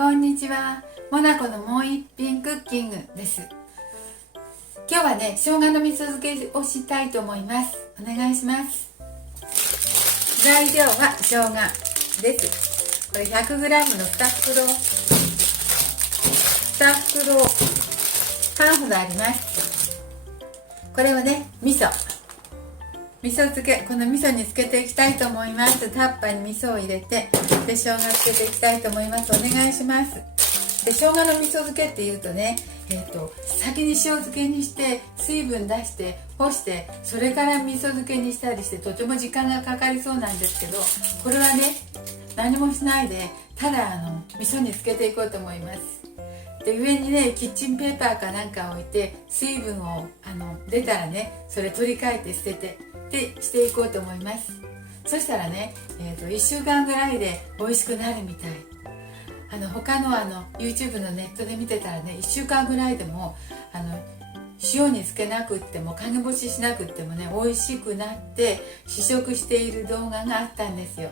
こんにちは。モナコのもう一品クッキングです。今日はね、生姜の味噌漬けをしたいと思います。お願いします。材料は生姜です。これ 100g の2袋半ほどあります。これはね、味噌漬け、この味噌につけていきたいと思います。タッパーに味噌を入れて、で生姜つけていきたいと思います。お願いします。で生姜の味噌漬けっていうとね、先に塩漬けにして水分出して干して、それから味噌漬けにしたりして、とても時間がかかりそうなんですけど、これはね、何もしないでただ味噌につけていこうと思います。で上にね、キッチンペーパーかなんかを置いて、水分を出たらね、それ取り替えて捨ててでしていこうと思います。そしたらね、1週間ぐらいで美味しくなるみたい。他のYouTube のネットで見てたらね、1週間ぐらいでも塩につけなくっても陰干ししなくってもね、美味しくなって試食している動画があったんですよ。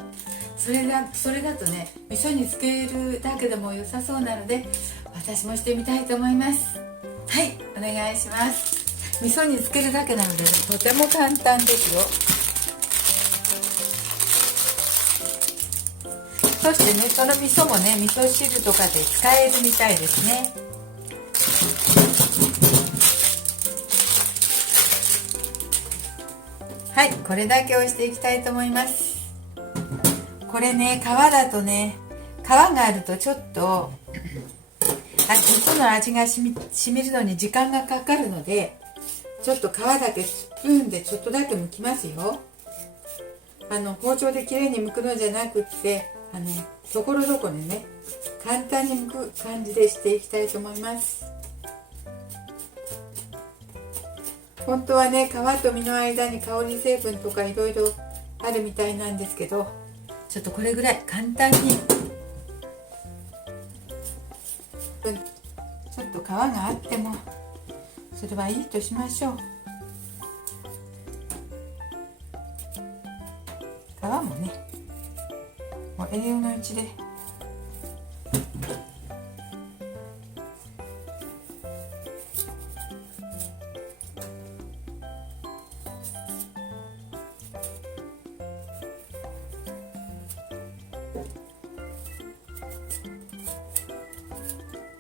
それだとね、味噌につけるだけでも良さそうなので、私もしてみたいと思います。はい、お願いします。味噌につけるだけなので、ね、とても簡単ですよ。そしてね、その味噌もね、味噌汁とかで使えるみたいですね。はい、これだけをしていきたいと思います。これね、皮だとね、皮があるとちょっと味噌の味が染みるのに時間がかかるので、ちょっと皮だけスプーンでちょっとだけ剥きますよ。包丁できれいに剥くのじゃなくって、ところどころね、簡単に剥く感じでしていきたいと思います。本当はね、皮と身の間に香り成分とかいろいろあるみたいなんですけど、ちょっとこれぐらい簡単に、ちょっと皮があってもそれはいいとしましょう。皮もね、もう栄養のうちで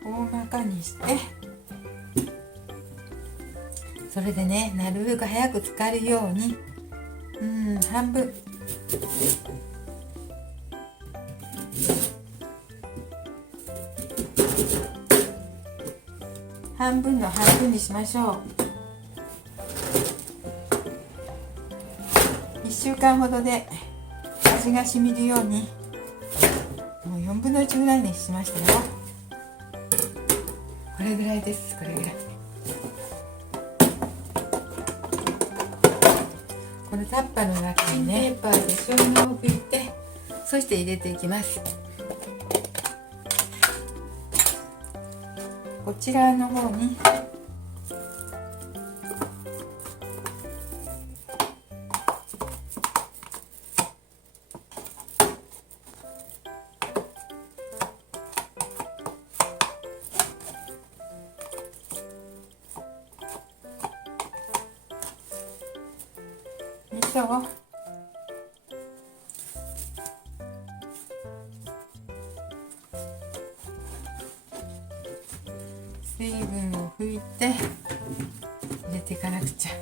大まかにして、それでね、なるべく早く浸かるように、半分の半分にしましょう。1週間ほどで味が染みるように、もう4分の1ぐらいにしましたよ。これぐらいです。これぐらい。このタッパーの中にね、ペーパーで生姜を拭いて、そして入れていきます。こちらの方に味噌を水分を拭いて入れていかなくちゃ。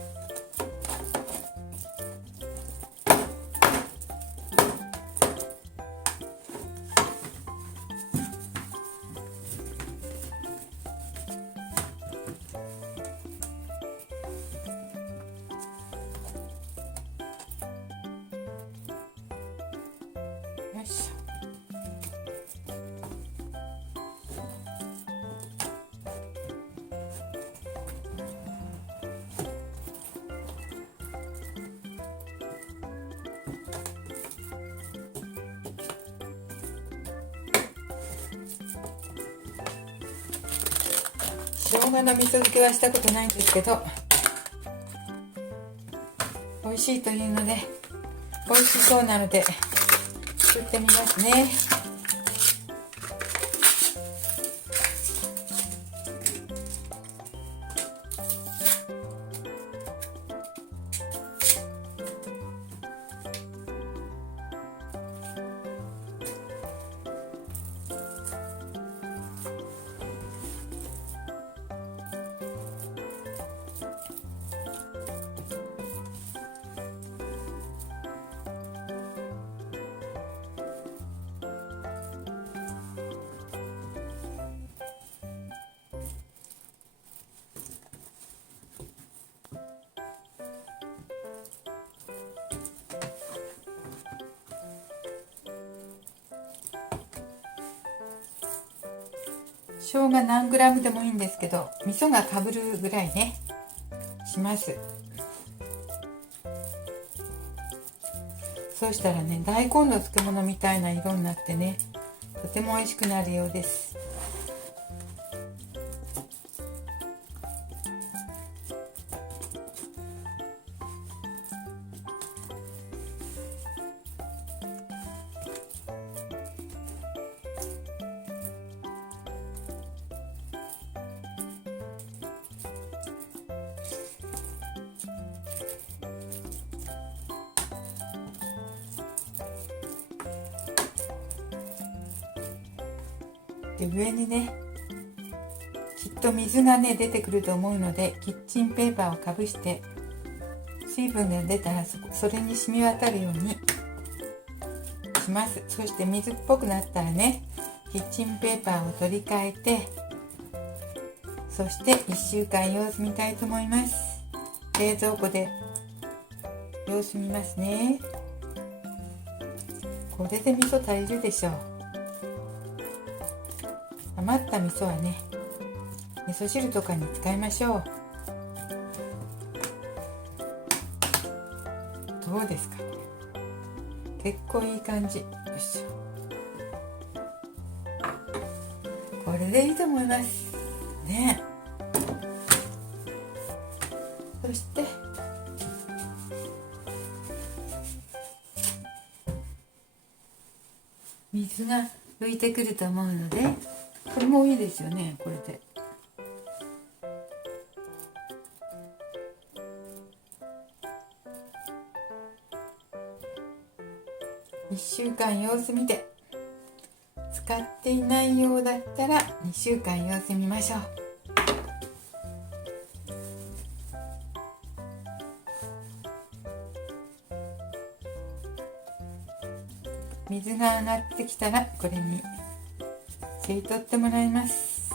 よいしょ。生姜の味噌漬けはしたことないんですけど、美味しいというので、美味しそうなので作ってみますね。生姜何グラムでもいいんですけど、味噌がかぶるぐらいねします。そうしたらね、大根の漬物みたいな色になってね、とても美味しくなるようです。で、上にね、きっと水がね出てくると思うので、キッチンペーパーをかぶして、水分が出たらそれに染み渡るようにします。そして水っぽくなったらね、キッチンペーパーを取り替えて、そして1週間様子見たいと思います。冷蔵庫で様子見ますね。これで味噌足りるでしょう。余った味噌はね、味噌汁とかに使いましょう。どうですか、結構いい感じ。よいしょ、これでいいと思いますね。そして水が浮いてくると思うので、これもいいですよね。これで1週間様子見て、使っていないようだったら2週間様子見ましょう。水が上がってきたら、これに吸い取ってもらいます。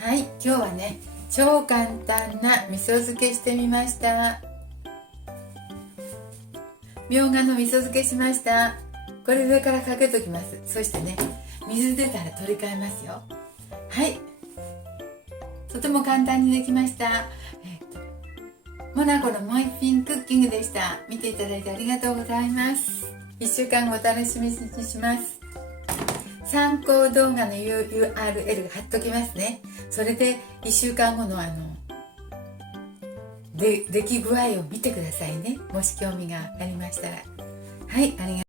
はい、今日はね、超簡単な味噌漬けしてみました。みょうがの味噌漬けしました。これ上からかけときます。そしてね、水出たら取り替えますよ。はい、とても簡単にできました。モナコのもう一品クッキングでした。見ていただいてありがとうございます。1週間後お楽しみにします。参考動画の URL 貼っときますね。それで1週間後の出来具合を見てくださいね。もし興味がありましたら。はい、ありがとう。